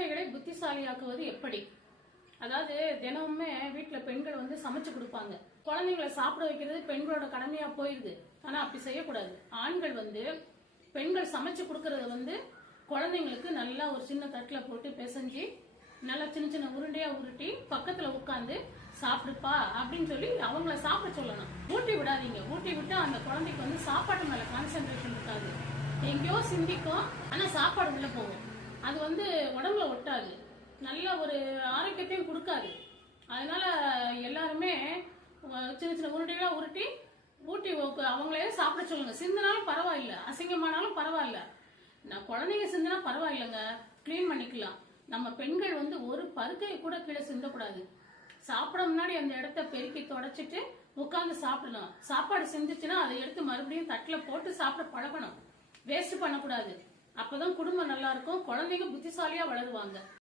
குழந்தைகளை புத்திசாலியாக்குவது எப்படி? அதாவது தினமுமே வீட்டுல பெண்கள் வந்து சமைச்சு கொடுப்பாங்க. குழந்தைங்களை சாப்பிட வைக்கிறது பெண்களோட கடமையா போயிருது. ஆனா அப்படி செய்யக்கூடாது. ஆண்கள் வந்து பெண்கள் சமைச்சு கொடுக்கறத வந்து குழந்தைங்களுக்கு நல்லா ஒரு சின்ன தட்டுல போட்டு பிசைஞ்சு நல்லா சின்ன சின்ன உருண்டையா உருட்டி பக்கத்துல உட்காந்து சாப்பிடுப்பா அப்படின்னு சொல்லி அவங்கள சாப்பிட சொல்லணும். ஊட்டி விடாதீங்க. ஊட்டி விட்டு அந்த குழந்தைக்கு வந்து சாப்பாட்டு மேல கான்சென்ட்ரேஷன் இருக்காது. எங்கேயோ சிந்திக்கும், ஆனா சாப்பாடு உள்ள போகும். அது வந்து உடம்புல ஒட்டாது, நல்ல ஒரு ஆரோக்கியத்தையும் கொடுக்காது. அதனால எல்லாருமே சின்ன சின்ன உருண்டைகளா உருட்டி ஊட்டி அவங்களே சாப்பிட சொல்லுங்க. சிந்தினாலும் பரவாயில்ல, அசிங்கமானாலும் பரவாயில்ல. நான் குழந்தைங்க சிந்தினா பரவாயில்லைங்க, கிளீன் பண்ணிக்கலாம். நம்ம பெண்கள் வந்து ஒரு பருக்கையை கூட கீழே சிந்தக்கூடாது. சாப்பிட முன்னாடி அந்த இடத்த பெருக்கி தொடச்சிட்டு உட்காந்து சாப்பிடணும். சாப்பாடு செஞ்சுச்சுன்னா அதை எடுத்து மறுபடியும் தட்டுல போட்டு சாப்பிட பழகணும். வேஸ்ட் பண்ணக்கூடாது. அப்பதான் குடும்பம் நல்லா இருக்கும், குழந்தைங்க புத்திசாலியா வளருவாங்க.